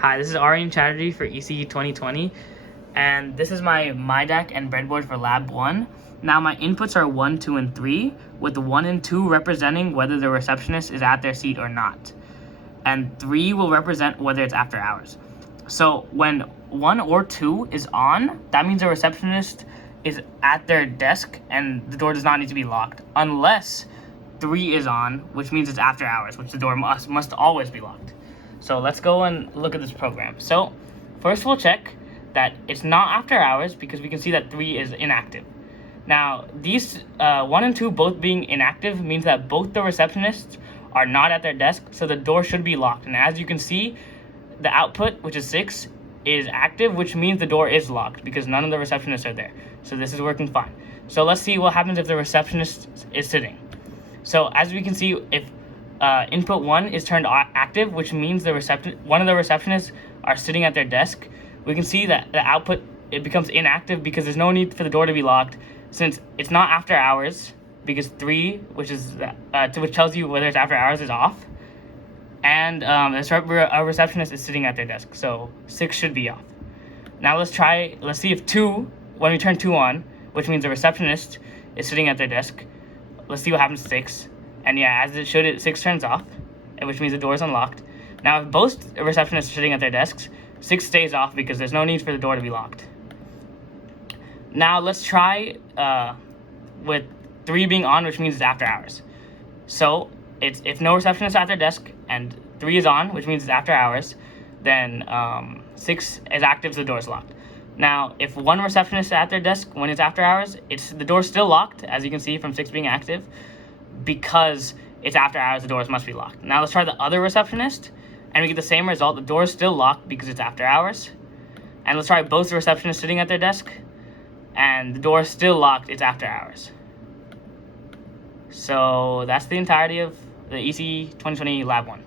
Hi, this is Aaryan Chatterjee for ECE 2020, and this is my MyDAC and breadboard for Lab 1. Now my inputs are 1, 2, and 3, with 1 and 2 representing whether the receptionist is at their seat or not, and 3 will represent whether it's after hours. So when 1 or 2 is on, that means the receptionist is at their desk and the door does not need to be locked, unless 3 is on, which means it's after hours, which the door must always be locked. So let's go and look at this program. So first we'll check that it's not after hours because we can see that 3 is inactive. Now these 1 and 2 both being inactive means that both the receptionists are not at their desk, so the door should be locked. And as you can see, the output, which is 6, is active, which means the door is locked because none of the receptionists are there. So this is working fine. So let's see what happens if the receptionist is sitting. So as we can see, if input 1 is turned active, which means one of the receptionists are sitting at their desk, we can see that the output, it becomes inactive because there's no need for the door to be locked since it's not after hours, because 3, which tells you whether it's after hours, is off, and a receptionist is sitting at their desk, so 6 should be off. Now let's see if 2, when we turn 2 on, which means the receptionist is sitting at their desk, let's see what happens to 6. And yeah, as it should, 6 turns off, which means the door is unlocked. Now, if both receptionists are sitting at their desks, 6 stays off because there's no need for the door to be locked. Now, let's try with 3 being on, which means it's after hours. So, if no receptionist is at their desk and 3 is on, which means it's after hours, then 6 is active, so the door is locked. Now, if 1 receptionist is at their desk when it's after hours, the door's still locked, as you can see from 6 being active. Because it's after hours, the doors must be locked. Now let's try the other receptionist, and we get the same result. The door is still locked because it's after hours. And let's try both the receptionists sitting at their desk, and the door is still locked. It's after hours. So that's the entirety of the ECE 2020 Lab 1.